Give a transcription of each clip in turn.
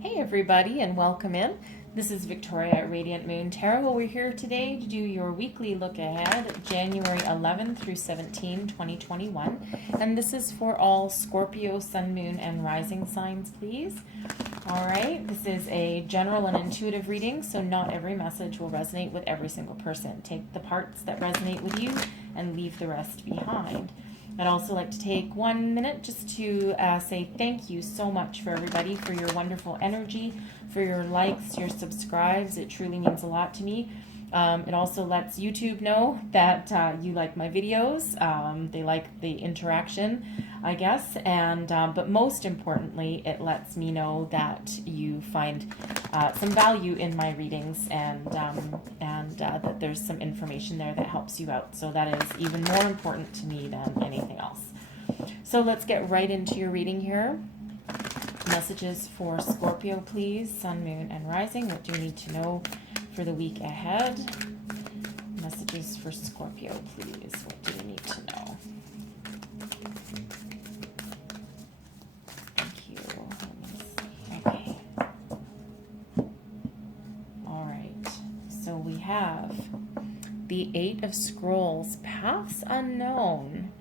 Hey everybody, and welcome in. This is Victoria at Radiant Moon Tarot. We're here today to do your weekly look ahead, January 11 through 17, 2021. And this is for all Scorpio, Sun, Moon, and Rising signs, please. All right, this is a general and intuitive reading, so not every message will resonate with every single person. Take the parts that resonate with you and leave the rest behind. I'd also like to take 1 minute just to say thank you so much for everybody, for your wonderful energy, for your likes, your subscribes. It truly means a lot to me. It also lets YouTube know that you like my videos. They like the interaction, I guess. And but most importantly, it lets me know that you find some value in my readings and that there's some information there that helps you out. So that is even more important to me than anything else. So let's get right into your reading here. Messages for Scorpio, please. Sun, Moon, and Rising. What do you need to know for the week ahead? Messages for Scorpio, please. What do you need to know? Thank you. Okay. All right. So we have the Eight of Scrolls. Paths unknown.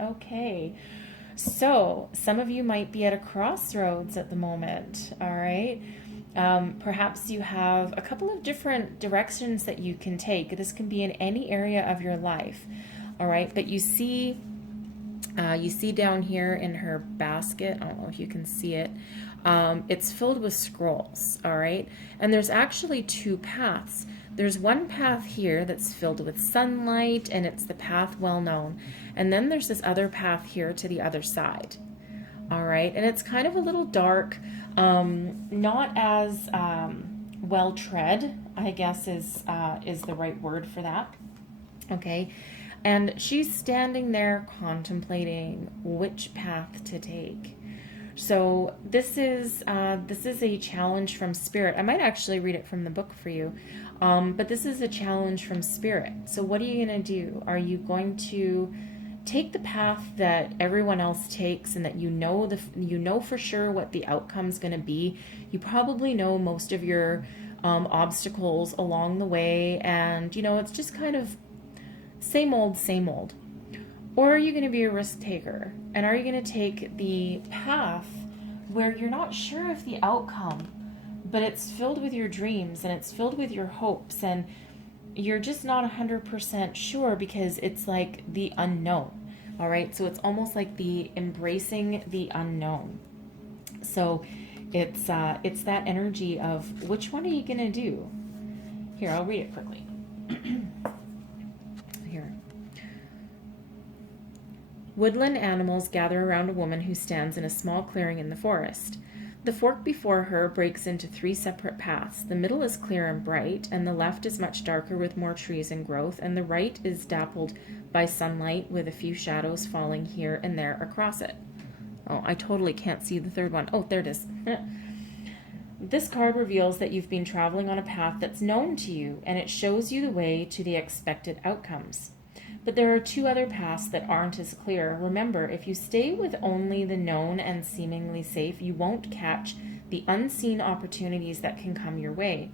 Okay. So some of you might be at a crossroads at the moment. All right. Perhaps you have a couple of different directions that you can take. This can be in any area of your life. All right. But you see down here in her basket, I don't know if you can see it. It's filled with scrolls. All right. And there's actually two paths. There's one path here that's filled with sunlight, and it's the path well known. And then there's this other path here to the other side. All right. And it's kind of a little dark, not as well tread, I guess is the right word for that. Okay. And she's standing there contemplating which path to take. So this is a challenge from Spirit. I might actually read it from the book for you. But this is a challenge from Spirit. So what are you going to do? Are you going to take the path that everyone else takes and that you know for sure what the outcome's going to be? You probably know most of your obstacles along the way, and it's just kind of same old, same old. Or are you going to be a risk taker? And are you going to take the path where you're not sure of the outcome, but it's filled with your dreams and it's filled with your hopes, and you're just not 100% sure because it's like the unknown. All right. So it's almost like the embracing the unknown. So it's that energy of which one are you going to do? Here, I'll read it quickly. Here. Woodland animals gather around a woman who stands in a small clearing in the forest. The fork before her breaks into 3 separate paths. The middle is clear and bright, and the left is much darker with more trees and growth, and the right is dappled by sunlight with a few shadows falling here and there across it. Oh, I totally can't see the third one. Oh, there it is. This card reveals that you've been traveling on a path that's known to you, and it shows you the way to the expected outcomes. But there are 2 other paths that aren't as clear. Remember, if you stay with only the known and seemingly safe, you won't catch the unseen opportunities that can come your way.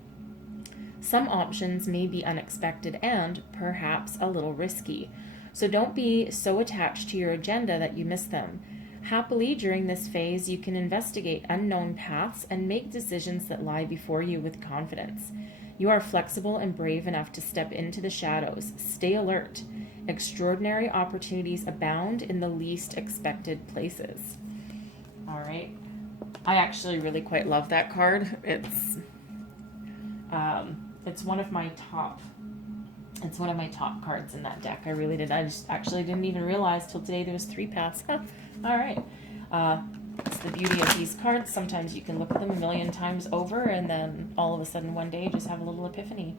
Some options may be unexpected and, perhaps, a little risky. So don't be so attached to your agenda that you miss them. Happily, during this phase, you can investigate unknown paths and make decisions that lie before you with confidence. You are flexible and brave enough to step into the shadows. Stay alert. Extraordinary opportunities abound in the least expected places. All right. I actually really quite love that card. It's one of my top cards in that deck. I really did. I just actually didn't even realize till today there was 3 paths. All right. It's the beauty of these cards. Sometimes you can look at them a million times over and then all of a sudden one day just have a little epiphany.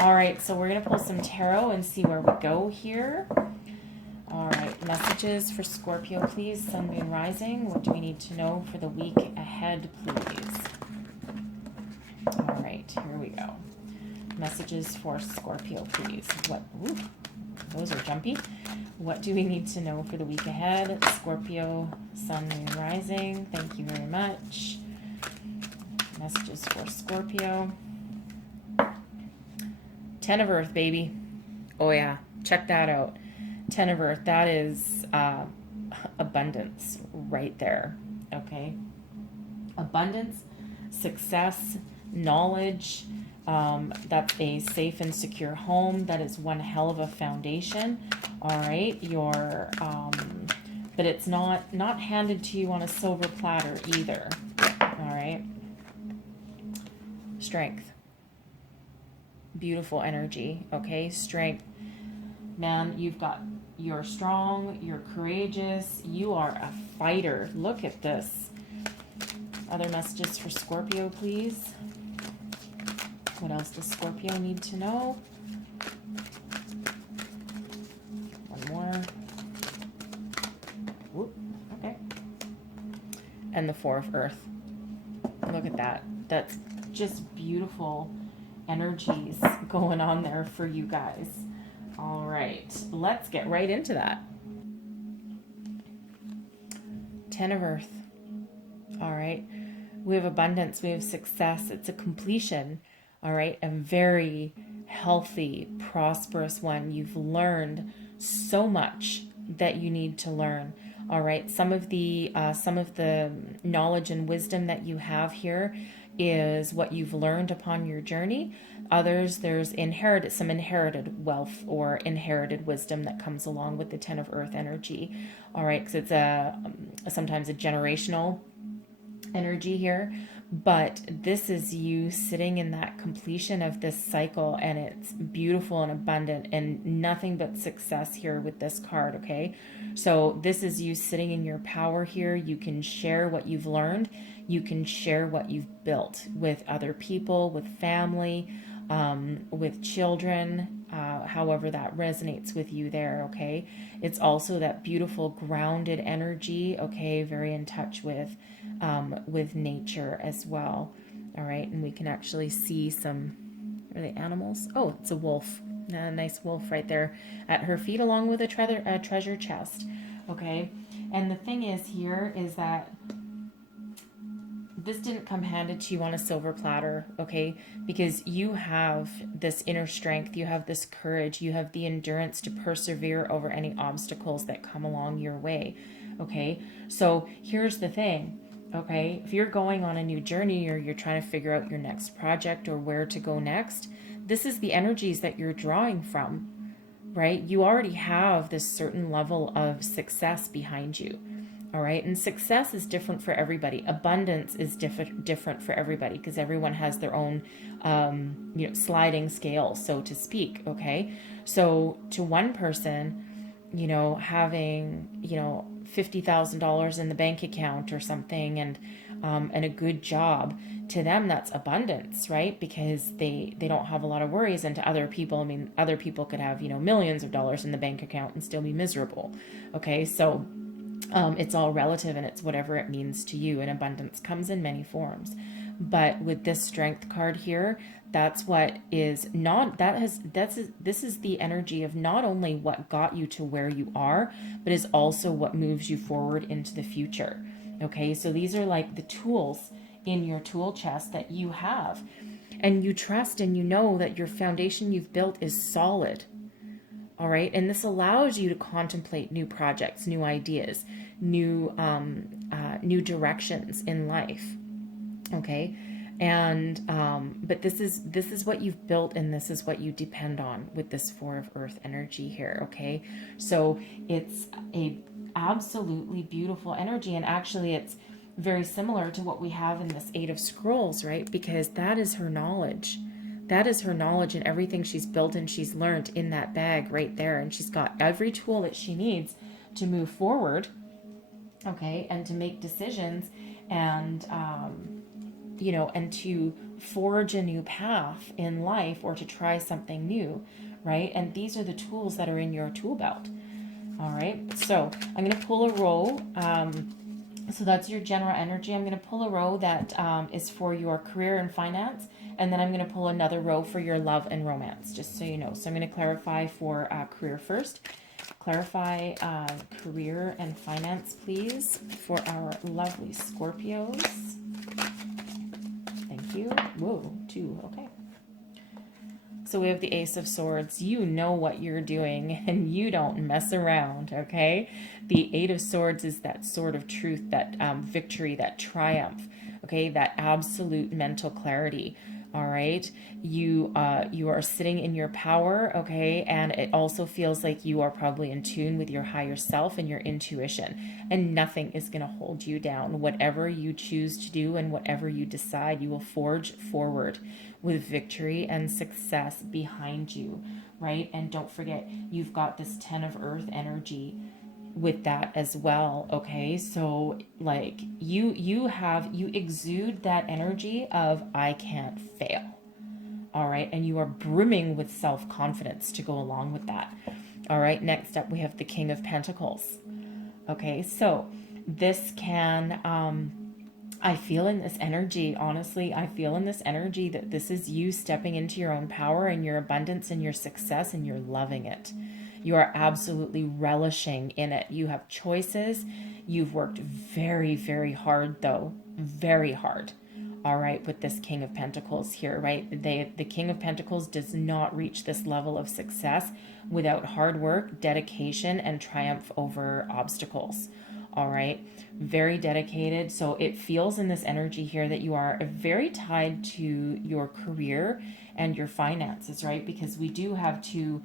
All right, so we're going to pull some tarot and see where we go here. All right, messages for Scorpio, please. Sun, Moon, Rising. What do we need to know for the week ahead, please? All right, here we go. Messages for Scorpio, please. Ooh, those are jumpy. What do we need to know for the week ahead? Scorpio, Sun, Moon, Rising. Thank you very much. Messages for Scorpio. 10 of Earth, baby. Oh yeah, check that out. 10 of Earth, that is abundance right there, okay? Abundance, success, knowledge, that's a safe and secure home. That is one hell of a foundation, all right? But it's not handed to you on a silver platter either, all right? Strength. Beautiful energy, okay? Strength. Man, you're strong, you're courageous, you are a fighter. Look at this. Other messages for Scorpio, please. What else does Scorpio need to know? One more. Whoop, okay. And the 4 of Earth. Look at that. That's just beautiful energies going on there for you guys. All right, let's get right into that. 10 of Earth. All right, we have abundance, we have success. It's a completion. All right, a very healthy, prosperous one. You've learned so much that you need to learn. All right, some of the knowledge and wisdom that you have here is what you've learned upon your journey. Others, there's some inherited wealth or inherited wisdom that comes along with the 10 of Earth energy. All right, because it's sometimes a generational energy here, but this is you sitting in that completion of this cycle, and it's beautiful and abundant and nothing but success here with this card, okay? So this is you sitting in your power here. You can share what you've learned. You can share what you've built with other people, with family, with children, however that resonates with you there, okay? It's also that beautiful grounded energy, okay? Very in touch with nature as well, all right? And we can actually see some, are they animals? Oh, it's a wolf. A nice wolf right there at her feet, along with a treasure chest, okay? And the thing is here is that this didn't come handed to you on a silver platter, okay? Because you have this inner strength, you have this courage, you have the endurance to persevere over any obstacles that come along your way, okay? So here's the thing, okay? If you're going on a new journey or you're trying to figure out your next project or where to go next, this is the energies that you're drawing from, right? You already have this certain level of success behind you. All right. And success is different for everybody. Abundance is different for everybody because everyone has their own, sliding scale, so to speak. Okay. So to one person, having, $50,000 in the bank account or something and a good job, to them, that's abundance, right? Because they don't have a lot of worries. And to other people, other people could have, millions of dollars in the bank account and still be miserable. Okay. So, it's all relative, and it's whatever it means to you. And abundance comes in many forms. But with this strength card here, that's what is not, this is the energy of not only what got you to where you are, but is also what moves you forward into the future. Okay. So these are like the tools in your tool chest that you have, and you trust and you know that your foundation you've built is solid. All right. And this allows you to contemplate new projects, new ideas, new directions in life. Okay. And, but this is what you've built, and this is what you depend on with this 4 of Earth energy here. Okay. So it's a absolutely beautiful energy. And actually it's very similar to what we have in this 8 of Scrolls, right? Because that is her knowledge. That is her knowledge and everything she's built and she's learned in that bag right there. And she's got every tool that she needs to move forward, okay, and to make decisions and, and to forge a new path in life or to try something new, right? And these are the tools that are in your tool belt, all right? So I'm going to pull a row. So that's your general energy. I'm going to pull a row that is for your career and finance. And then I'm going to pull another row for your love and romance, just so you know. So I'm going to clarify for career first. Clarify career and finance, please, for our lovely Scorpios. Thank Thank you. Whoa, 2. Okay. So we have the Ace of Swords. You know what you're doing and you don't mess around, okay? The 8 of Swords is that sword of truth, that victory, that triumph, okay? That absolute mental clarity, all right? You are sitting in your power, okay? And it also feels like you are probably in tune with your higher self and your intuition. And nothing is going to hold you down. Whatever you choose to do and whatever you decide, you will forge forward with victory and success behind you, right? And don't forget, you've got this 10 of Earth energy with that as well, okay? So like you exude that energy of I can't fail, all right? And you are brimming with self-confidence to go along with that. All right, next up we have the King of Pentacles. Okay, so this can I feel in this energy, honestly, I feel in this energy that this is you stepping into your own power and your abundance and your success, and you're loving it. You are absolutely relishing in it. You have choices. You've worked very, very hard, though. Very hard. All right, with this King of Pentacles here, right? The King of Pentacles does not reach this level of success without hard work, dedication, and triumph over obstacles. All right, very dedicated. So it feels in this energy here that you are very tied to your career and your finances, right? Because we do have 2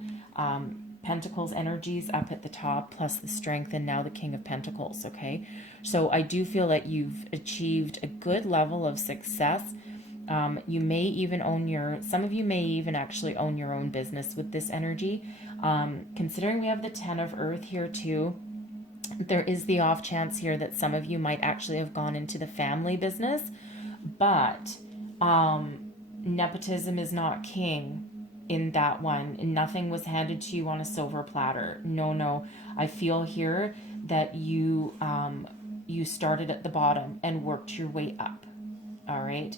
Pentacles energies up at the top, plus the Strength, and now the King of Pentacles, okay? So I do feel that you've achieved a good level of success. You may even some of you may even actually own your own business with this energy. Considering we have the 10 of Earth here too, there is the off chance here that some of you might actually have gone into the family business, but nepotism is not king in that one. Nothing was handed to you on a silver platter. No. I feel here that you started at the bottom and worked your way up. All right.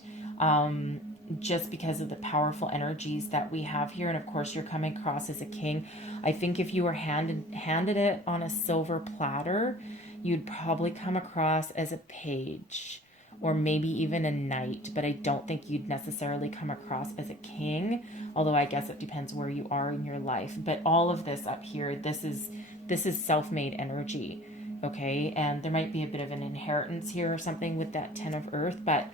Just because of the powerful energies that we have here. And of course, you're coming across as a king. I think if you were handed it on a silver platter, you'd probably come across as a page or maybe even a knight, but I don't think you'd necessarily come across as a king, although I guess it depends where you are in your life. But all of this up here, this is self-made energy, okay? And there might be a bit of an inheritance here or something with that 10 of Earth, but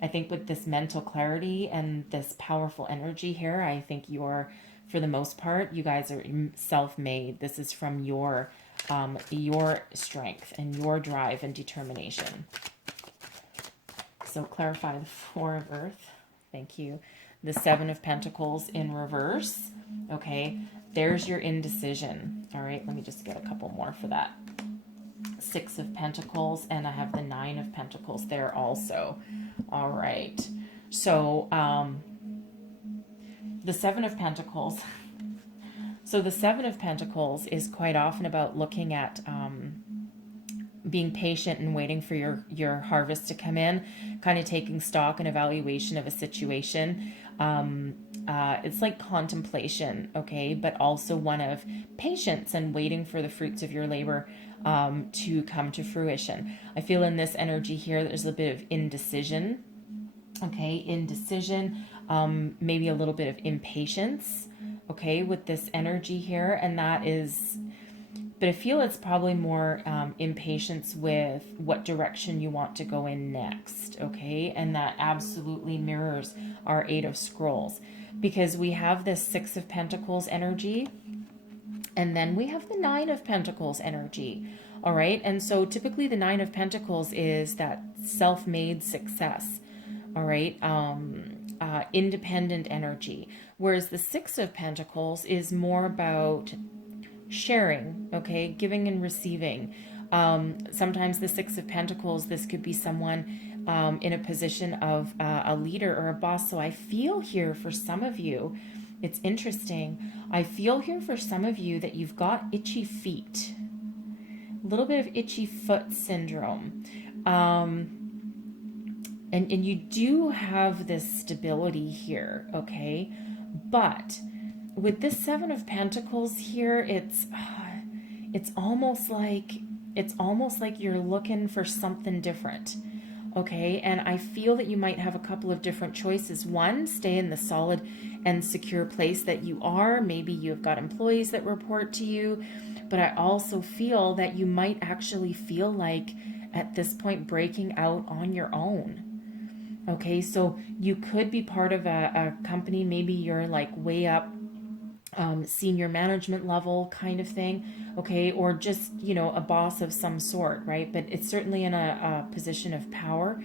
I think with this mental clarity and this powerful energy here, I think you're, for the most part, you guys are self-made. This is from your strength and your drive and determination. So clarify the 4 of Earth. Thank you. The 7 of Pentacles in reverse. Okay, there's your indecision. All right, let me just get a couple more for that. 6 of Pentacles, and I have the 9 of Pentacles there also. All right, so the 7 of Pentacles. So the 7 of Pentacles is quite often about looking at being patient and waiting for your harvest to come in, kind of taking stock and evaluation of a situation. It's like contemplation, okay, but also one of patience and waiting for the fruits of your labor to come to fruition. I feel in this energy here there's a bit of indecision, okay, maybe a little bit of impatience, okay, with this energy here, and that is, but I feel it's probably more impatience with what direction you want to go in next, okay? And that absolutely mirrors our 8 of Scrolls, because we have this 6 of Pentacles energy, and then we have the 9 of Pentacles energy, all right? And so typically the 9 of Pentacles is that self-made success, all right? Independent energy, whereas the 6 of Pentacles is more about sharing, okay, giving and receiving. Sometimes the 6 of Pentacles, this could be someone in a position of a leader or a boss. So I feel here for some of you, it's interesting, I feel here for some of you that you've got itchy feet, a little bit of itchy foot syndrome, and you do have this stability here, okay, but with this 7 of Pentacles here, it's almost like you're looking for something different. Okay, and I feel that you might have a couple of different choices. One, stay in the solid and secure place that you are. Maybe you've got employees that report to you, but I also feel that you might actually feel like at this point breaking out on your own. Okay, so you could be part of a company. Maybe you're like way up, senior management level kind of thing, okay, or just, a boss of some sort, right? But it's certainly in a position of power.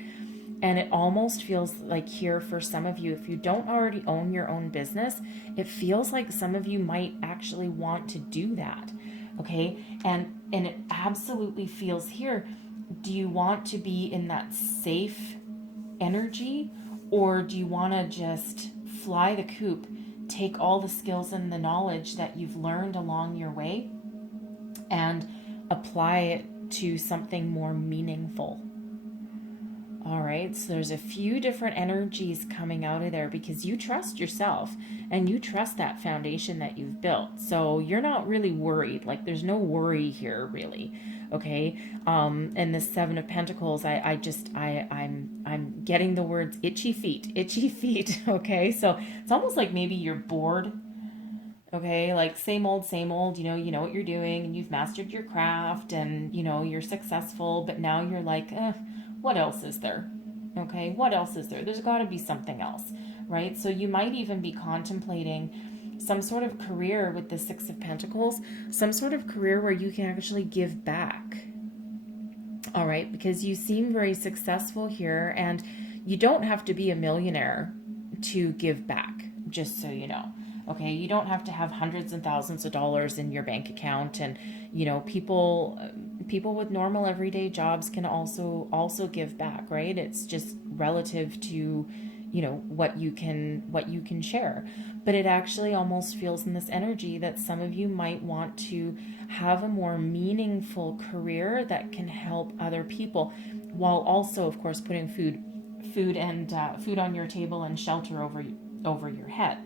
And it almost feels like here for some of you, if you don't already own your own business, it feels like some of you might actually want to do that, okay? And it absolutely feels here, do you want to be in that safe energy, or do you want to just fly the coop, take all the skills and the knowledge that you've learned along your way and apply it to something more meaningful? All right, so there's a few different energies coming out of there because you trust yourself and you trust that foundation that you've built. So you're not really worried. Like there's no worry here really. Okay. And the Seven of Pentacles, I'm getting the words itchy feet. Okay. So it's almost like maybe you're bored. Okay, like same old, you know what you're doing and you've mastered your craft and you're successful, but now you're like, what else is there? Okay, what else is there? There's got to be something else, right? So you might even be contemplating some sort of career with the Six of Pentacles, some sort of career where you can actually give back. All right, because you seem very successful here and you don't have to be a millionaire to give back, just so you know. Okay, you don't have to have hundreds and thousands of dollars in your bank account, and people with normal everyday jobs can also give back, right? It's just relative to what you can share. But it actually almost feels in this energy that some of you might want to have a more meaningful career that can help other people, while also of course putting food on your table and shelter over your head.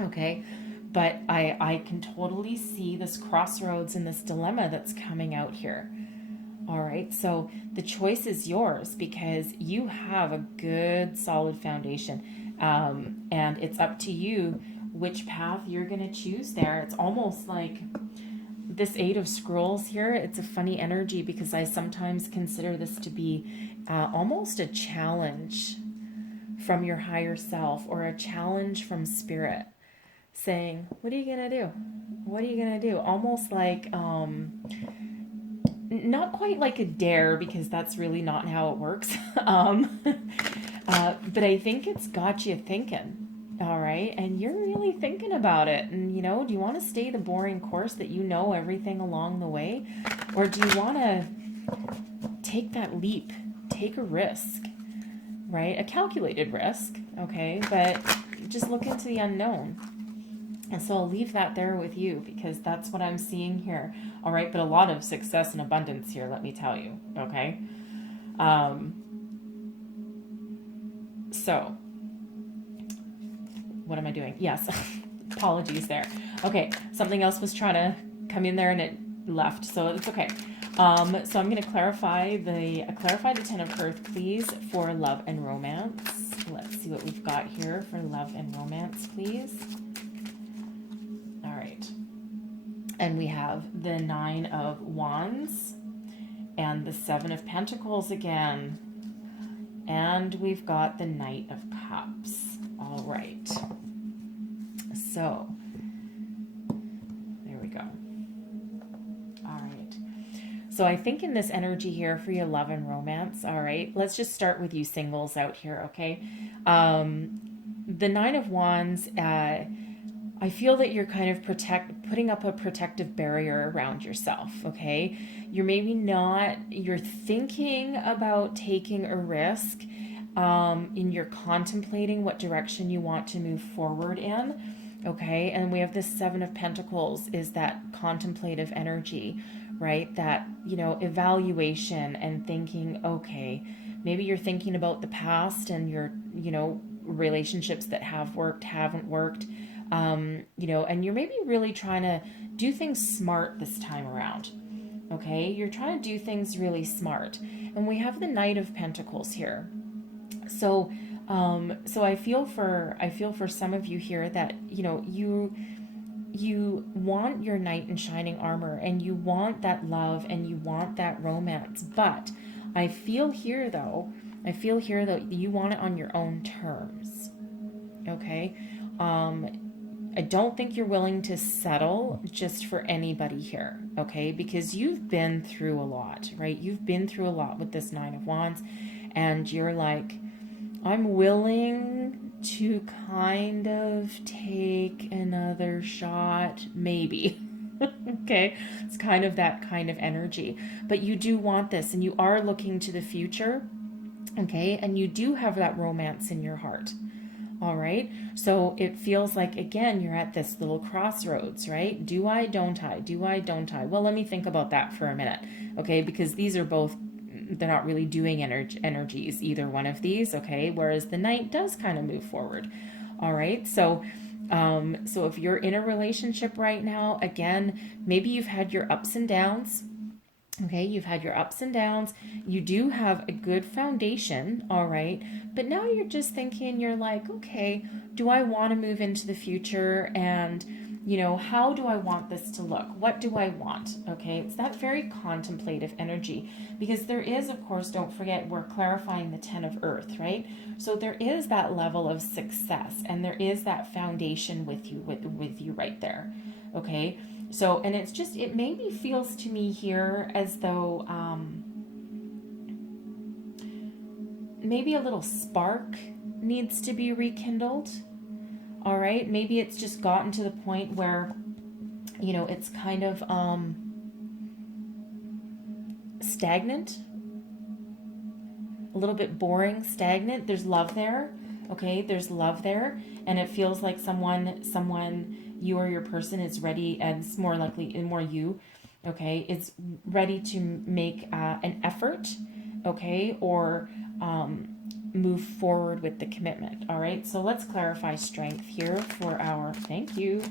Okay, but I can totally see this crossroads and this dilemma that's coming out here. All right, so the choice is yours because you have a good solid foundation, and it's up to you which path you're going to choose there. It's almost like this Eight of Scrolls here. It's a funny energy because I sometimes consider this to be almost a challenge from your higher self or a challenge from spirit, saying, what are you going to do? What are you going to do? Almost like, not quite like a dare, because that's really not how it works. But I think it's got you thinking, all right? And you're really thinking about it. And, do you want to stay the boring course that you know everything along the way? Or do you want to take that leap, take a risk, right? A calculated risk, okay? But just look into the unknown. And so I'll leave that there with you because that's what I'm seeing here. All right, but a lot of success and abundance here, let me tell you, okay? So, what am I doing? Yes, apologies there. Okay, something else was trying to come in there and it left, so it's okay. So I'm going to clarify the Ten of Earth, please, for love and romance. Let's see what we've got here for love and romance, please. All right. And we have the Nine of Wands and the Seven of Pentacles again. And we've got the Knight of Cups. All right. So, there we go. All right. So I think in this energy here for your love and romance, all right, let's just start with you singles out here, okay? The Nine of Wands, I feel that you're kind of putting up a protective barrier around yourself, okay? You're thinking about taking a risk, and you're contemplating what direction you want to move forward in, okay? And we have this Seven of Pentacles is that contemplative energy, right? That, evaluation and thinking, okay, maybe you're thinking about the past and your, relationships that have worked, haven't worked, and you're maybe really trying to do things smart this time around. okay? You're trying to do things really smart. And we have the Knight of Pentacles here. So, so I feel for some of you here that, you know, you want your knight in shining armor, and you want that love, and you want that romance. But I feel here that you want it on your own terms. Okay? I don't think you're willing to settle just for anybody here, okay? Because you've been through a lot, right? You've been through a lot with this Nine of Wands, and you're like, I'm willing to kind of take another shot, maybe. Okay, it's kind of that kind of energy. But you do want this, and you are looking to the future, okay? And you do have that romance in your heart. All right. So it feels like, again, you're at this little crossroads, right? Do I, don't I? Do I, don't I? Well, let me think about that for a minute. Okay. Because these are both, they're not really doing energies, either one of these. Okay. Whereas the Knight does kind of move forward. All right. So, so if you're in a relationship right now, again, maybe you've had your ups and downs. Okay, you've had your ups and downs. You do have a good foundation, all right? But now you're just thinking, you're like, okay, do I want to move into the future? And, you know, how do I want this to look? What do I want? Okay, it's that very contemplative energy. Because there is, of course, don't forget, we're clarifying the 10 of Earth, right? So there is that level of success, and there is that foundation with you right there, okay? So, and it's just, it maybe feels to me here as though maybe a little spark needs to be rekindled. All right. Maybe it's just gotten to the point where, you know, it's kind of stagnant, a little bit boring, stagnant. There's love there. Okay. There's love there. And it feels like someone, you or your person is ready, and it's more likely, and more you, okay, is ready to make an effort, okay, or move forward with the commitment. All right, so let's clarify strength here for our, thank you,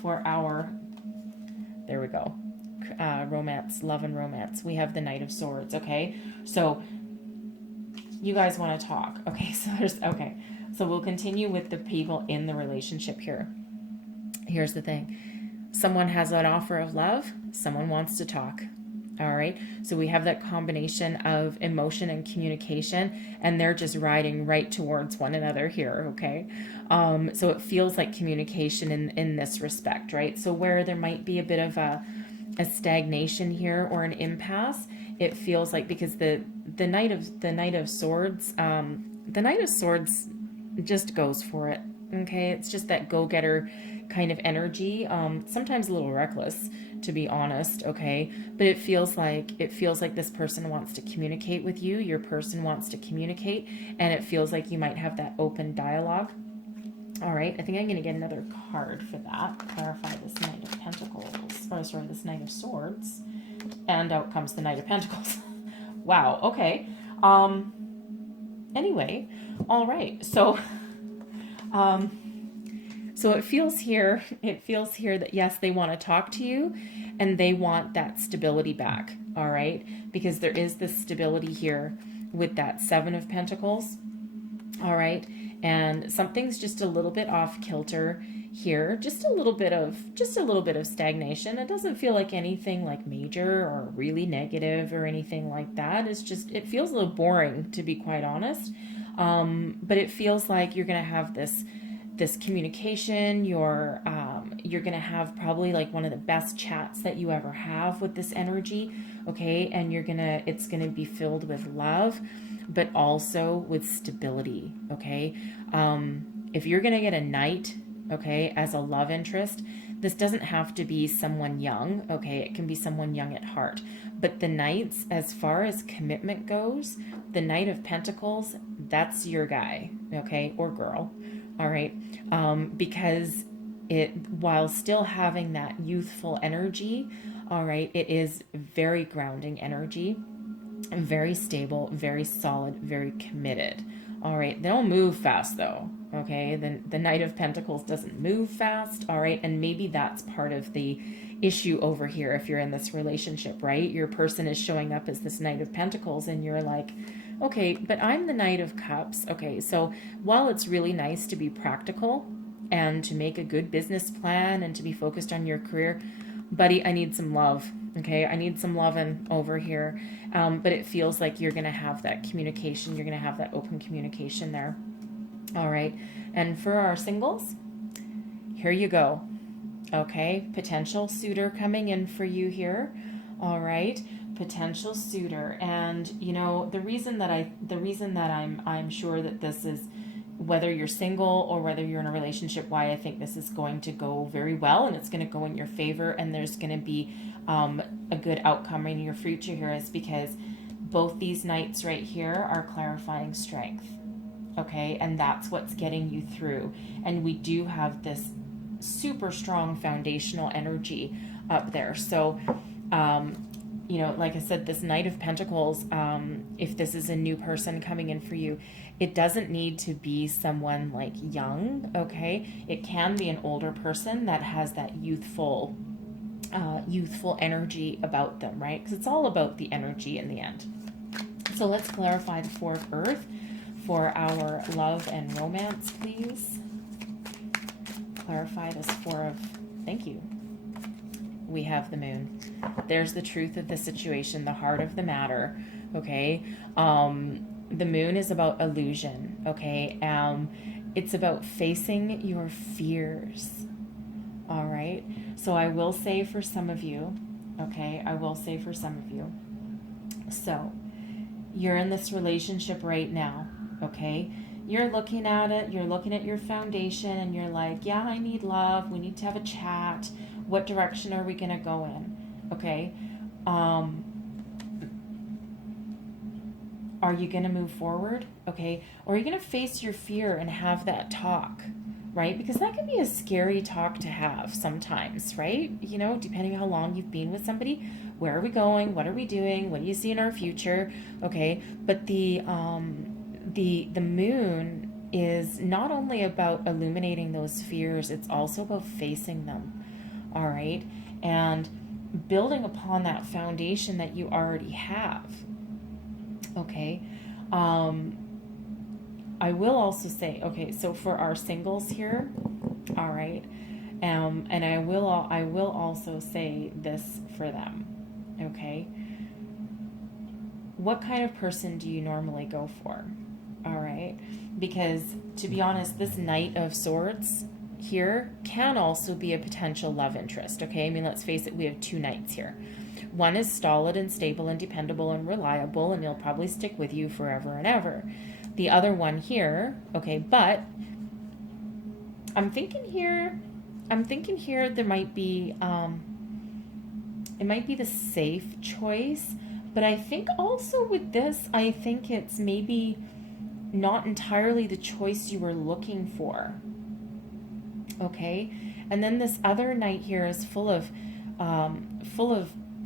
for our, there we go, romance, love and romance. We have the Knight of Swords, okay, so you guys want to talk, okay, so there's, okay. So we'll continue with the people in the relationship here. Here's the thing. Someone has an offer of love. Someone wants to talk. All right. So we have that combination of emotion and communication, and they're just riding right towards one another here. Okay. So it feels like communication in this respect, right? So where there might be a bit of a stagnation here or an impasse, it feels like, because the Knight of Swords, the Knight of Swords just goes for it. Okay, it's just that go-getter kind of energy, sometimes a little reckless, to be honest, okay, but it feels like this person wants to communicate with you, your person wants to communicate, and it feels like you might have that open dialogue. All right, I think I'm going to get another card for that, clarify this Knight of Pentacles, or sorry, this Knight of Swords, and out comes the Knight of Pentacles. Wow, okay, anyway, all right, so so it feels here that yes, they want to talk to you, and they want that stability back, all right? Because there is this stability here with that Seven of Pentacles, all right? And something's just a little bit off kilter here, just a little bit of stagnation. It doesn't feel like anything like major or really negative or anything like that. It's just, it feels a little boring, to be quite honest. But it feels like you're going to have this communication. You're going to have probably like one of the best chats that you ever have with this energy. Okay. And it's going to be filled with love, but also with stability. Okay. If you're going to get a knight, okay, as a love interest, this doesn't have to be someone young. Okay. It can be someone young at heart, but the knights, as far as commitment goes, the Knight of Pentacles, that's your guy. Okay. Or girl. All right. Because while still having that youthful energy, all right, it is very grounding energy, very stable, very solid, very committed. All right. They don't move fast though. Okay. The Knight of Pentacles doesn't move fast. All right. And maybe that's part of the issue over here if you're in this relationship, right? Your person is showing up as this Knight of Pentacles and you're like, okay, but I'm the Knight of Cups. Okay. So while it's really nice to be practical and to make a good business plan and to be focused on your career, buddy, I need some love. Okay, I need some loving over here. But it feels like you're going to have that communication. You're going to have that open communication there. All right. And for our singles, here you go. Okay, potential suitor coming in for you here. All right, potential suitor. And you know, the reason that I'm sure that this is, whether you're single or whether you're in a relationship, why I think this is going to go very well and it's going to go in your favor and there's going to be a good outcome in your future here is because both these knights right here are clarifying strength. Okay, and that's what's getting you through. And we do have this super strong foundational energy up there. So, you know, like I said, this Knight of Pentacles, if this is a new person coming in for you, it doesn't need to be someone like young, okay? It can be an older person that has that youthful energy about them, right? Because it's all about the energy in the end. So let's clarify the Four of Earth for our love and romance, please. Clarify this Four of, thank you. We have the Moon. There's the truth of the situation, the heart of the matter, okay? The Moon is about illusion, okay? It's about facing your fears, all right? So I will say for some of you, okay? I will say for some of you. So you're in this relationship right now, okay? You're looking at it, you're looking at your foundation, and you're like, yeah, I need love. We need to have a chat. What direction are we going to go in? Okay. Are you going to move forward? Okay. Or are you going to face your fear and have that talk? Right? Because that can be a scary talk to have sometimes, right? You know, depending on how long you've been with somebody. Where are we going? What are we doing? What do you see in our future? Okay. But the Moon is not only about illuminating those fears, it's also about facing them. All right. And building upon that foundation that you already have. Okay. I will also say, okay, so for our singles here, all right. And I will also say this for them. Okay. What kind of person do you normally go for? All right. Because to be honest, this Knight of Swords here can also be a potential love interest. Okay. I mean, let's face it. We have two knights here. One is stolid and stable and dependable and reliable, and he'll probably stick with you forever and ever. The other one here, okay, but I'm thinking here there might be, it might be the safe choice, but I think also with this, I think it's maybe not entirely the choice you were looking for. Okay, and then this other knight here is full of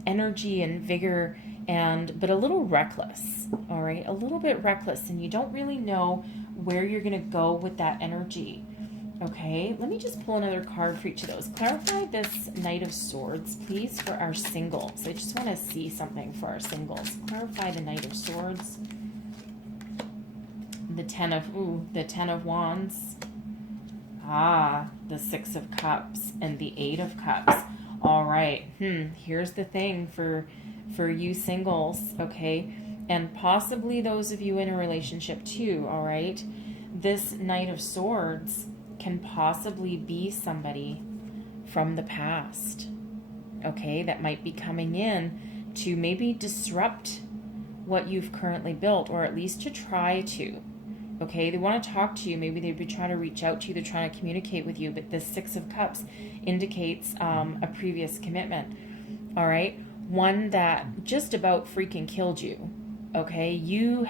energy and vigor, but a little reckless. All right, a little bit reckless, and you don't really know where you're gonna go with that energy. Okay, let me just pull another card for each of those. Clarify this Knight of Swords, please, for our singles. I just want to see something for our singles. Clarify the Knight of Swords. The Ten of Wands. Ah, the Six of Cups and the Eight of Cups. All right. Here's the thing for you singles, okay? And possibly those of you in a relationship too, all right? This Knight of Swords can possibly be somebody from the past, okay? That might be coming in to maybe disrupt what you've currently built, or at least to try to. Okay, they want to talk to you. Maybe they'd be trying to reach out to you. They're trying to communicate with you. But this Six of Cups indicates a previous commitment. All right, one that just about freaking killed you. Okay, you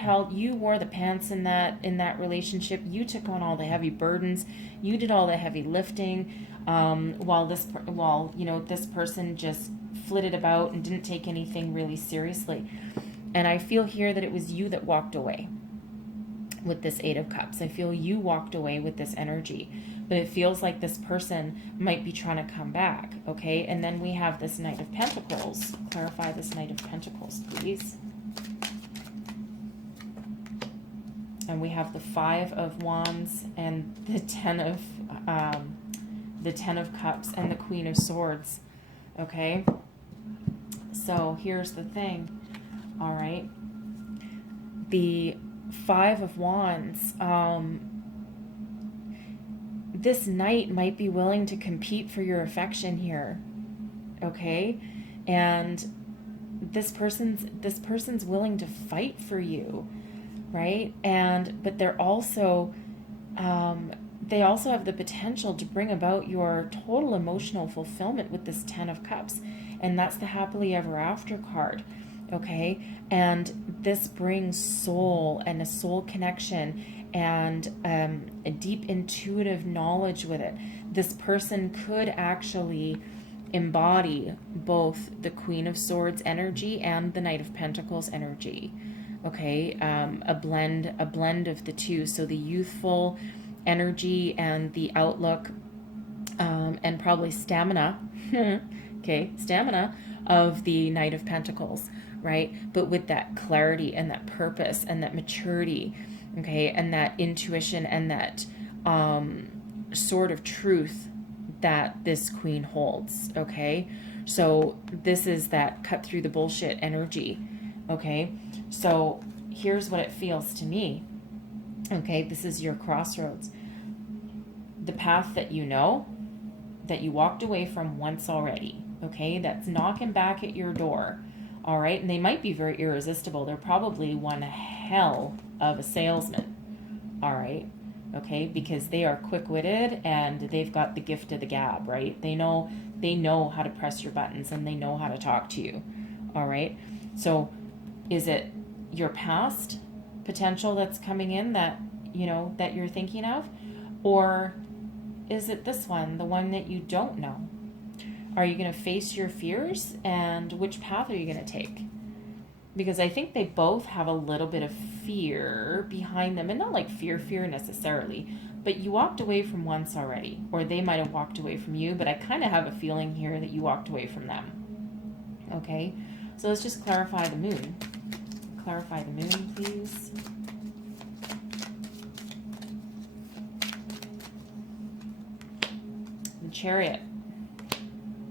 wore the pants in that relationship. You took on all the heavy burdens. You did all the heavy lifting. While this person just flitted about and didn't take anything really seriously. And I feel here that it was you that walked away. with this Eight of Cups. I feel you walked away with this energy, but it feels like this person might be trying to come back, okay? And then we have this Knight of Pentacles. Clarify this Knight of Pentacles, please. And we have the Five of Wands and the Ten of Cups and the Queen of Swords, okay? So here's the thing, all right? The Five of Wands, this knight might be willing to compete for your affection here, okay? And this person's willing to fight for you, right? But they're also they also have the potential to bring about your total emotional fulfillment with this Ten of Cups, and that's the happily ever after card, okay? And this brings soul and a soul connection and a deep intuitive knowledge with it. This person could actually embody both the Queen of Swords energy and the Knight of Pentacles energy, okay? A blend of the two. So the youthful energy and the outlook, and probably stamina, okay, stamina of the Knight of Pentacles, right? But with that clarity and that purpose and that maturity, okay, and that intuition and that sort of truth that this Queen holds, okay? So this is that cut through the bullshit energy, okay? So here's what it feels to me, okay? This is your crossroads. The path that you know, that you walked away from once already, okay? That's knocking back at your door, all right? And they might be very irresistible. They're probably one hell of a salesman, all right? Okay, because they are quick-witted and they've got the gift of the gab, right? They know how to press your buttons and they know how to talk to you, all right? So is it your past potential that's coming in that, you know, that you're thinking of? Or is it this one, the one that you don't know? Are you going to face your fears, and which path are you going to take? Because I think they both have a little bit of fear behind them, and not like fear necessarily, but you walked away from once already, or they might have walked away from you, but I kind of have a feeling here that you walked away from them. Okay, so let's just clarify the moon. Clarify the moon, please. The Chariot.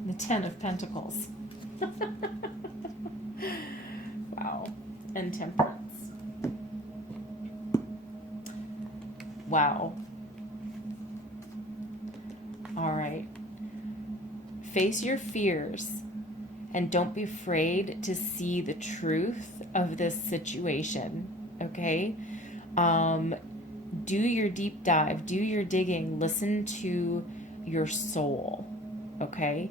The Ten of Pentacles. Wow. And Temperance. Wow. All right. Face your fears and don't be afraid to see the truth of this situation, okay? Do your deep dive, do your digging, listen to your soul, okay?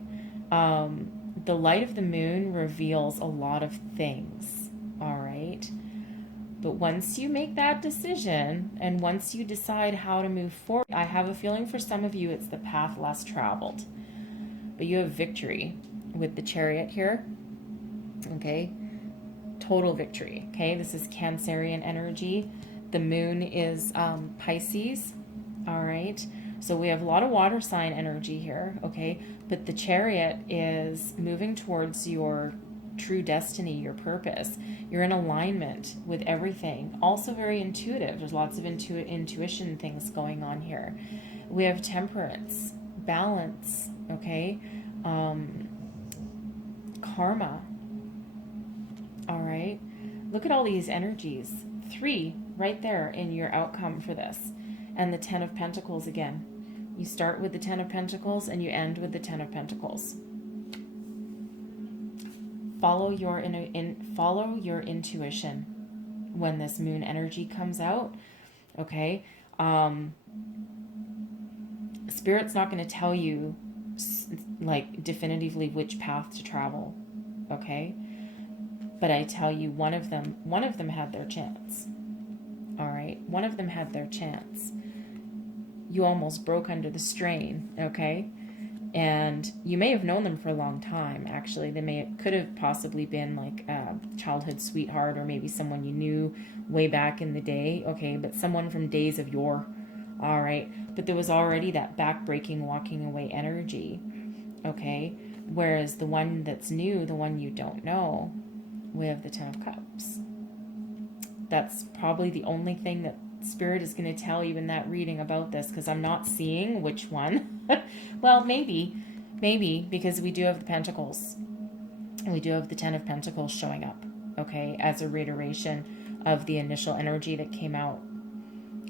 The light of the moon reveals a lot of things, all right? But once you make that decision and once you decide how to move forward, I have a feeling for some of you it's the path less traveled. But you have victory with the Chariot here, okay? Total victory, okay? This is Cancerian energy. The moon is Pisces, all right? So we have a lot of water sign energy here, okay? But the Chariot is moving towards your true destiny, your purpose. You're in alignment with everything. Also very intuitive. There's lots of intuition things going on here. We have Temperance, balance, okay? Karma, all right? Look at all these energies. 3 right there in your outcome for this. And the Ten of Pentacles again. You start with the Ten of Pentacles and you end with the Ten of Pentacles. Follow your intuition when this moon energy comes out, okay? Spirit's not going to tell you like definitively which path to travel, okay? But I tell you, one of them had their chance. All right, one of them had their chance. You almost broke under the strain, okay? And you may have known them for a long time, actually. Could have possibly been like a childhood sweetheart, or maybe someone you knew way back in the day, okay, but someone from days of yore, all right? But there was already that back-breaking, walking away energy, okay? Whereas the one that's new, the one you don't know, we have the Ten of Cups. That's probably the only thing that Spirit is going to tell you in that reading about this, because I'm not seeing which one. Well, maybe, because we do have the Pentacles. We do have the Ten of Pentacles showing up, okay, as a reiteration of the initial energy that came out.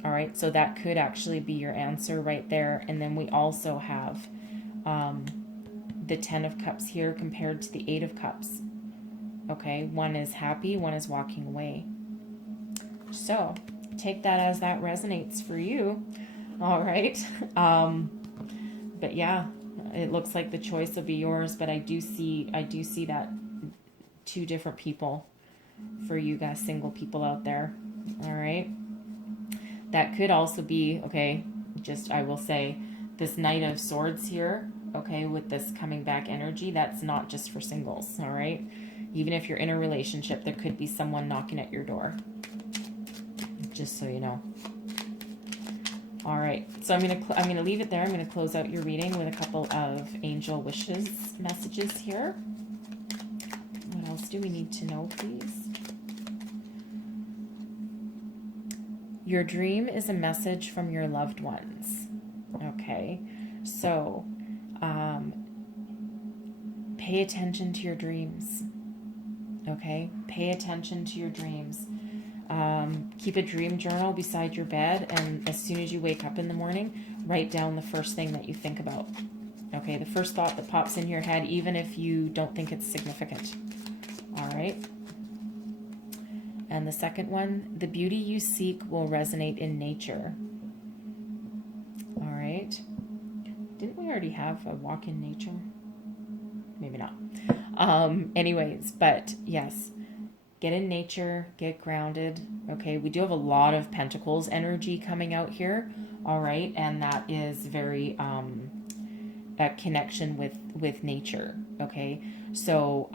All right, so that could actually be your answer right there. And then we also have the Ten of Cups here compared to the Eight of Cups. Okay, one is happy, one is walking away. So take that as that resonates for you. All right. But yeah, it looks like the choice will be yours, but I do see that two different people for you guys, single people out there. All right. That could also be, okay, just I will say this Knight of Swords here, okay, with this coming back energy, that's not just for singles, all right? Even if you're in a relationship, there could be someone knocking at your door. Just so you know. All right, so I'm gonna leave it there. I'm gonna close out your reading with a couple of angel wishes messages here. What else do we need to know, please? Your dream is a message from your loved ones. Okay, so pay attention to your dreams. Okay, pay attention to your dreams. Keep a dream journal beside your bed, and as soon as you wake up in the morning, write down the first thing that you think about. Okay, the first thought that pops in your head, even if you don't think it's significant. All right. And the second one, the beauty you seek will resonate in nature. All right. Didn't we already have a walk in nature? Maybe not. Anyways, but yes. Get in nature, get grounded. Okay, we do have a lot of Pentacles energy coming out here. All right, and that is very a connection with nature. Okay, so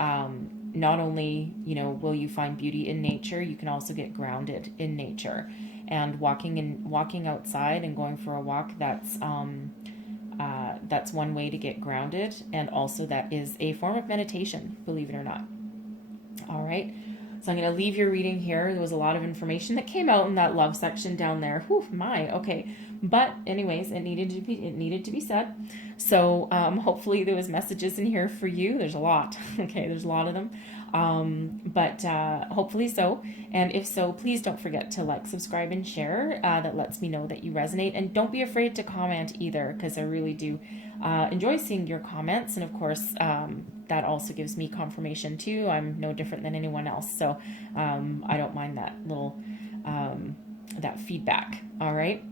not only will you find beauty in nature, you can also get grounded in nature. And walking outside and going for a walk, that's one way to get grounded, and also that is a form of meditation, believe it or not. All right. So I'm going to leave your reading here. There was a lot of information that came out in that love section down there. Whew, my, okay. But anyways, it needed to be said. So hopefully there was messages in here for you. There's a lot. Okay, there's a lot of them. But hopefully so. And if so, please don't forget to like, subscribe, and share. That lets me know that you resonate. And don't be afraid to comment either, because I really do enjoy seeing your comments. And of course, that also gives me confirmation too. I'm no different than anyone else. So I don't mind that little that feedback. All right.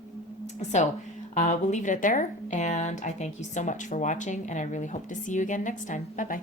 So we'll leave it at there. And I thank you so much for watching. And I really hope to see you again next time. Bye-bye.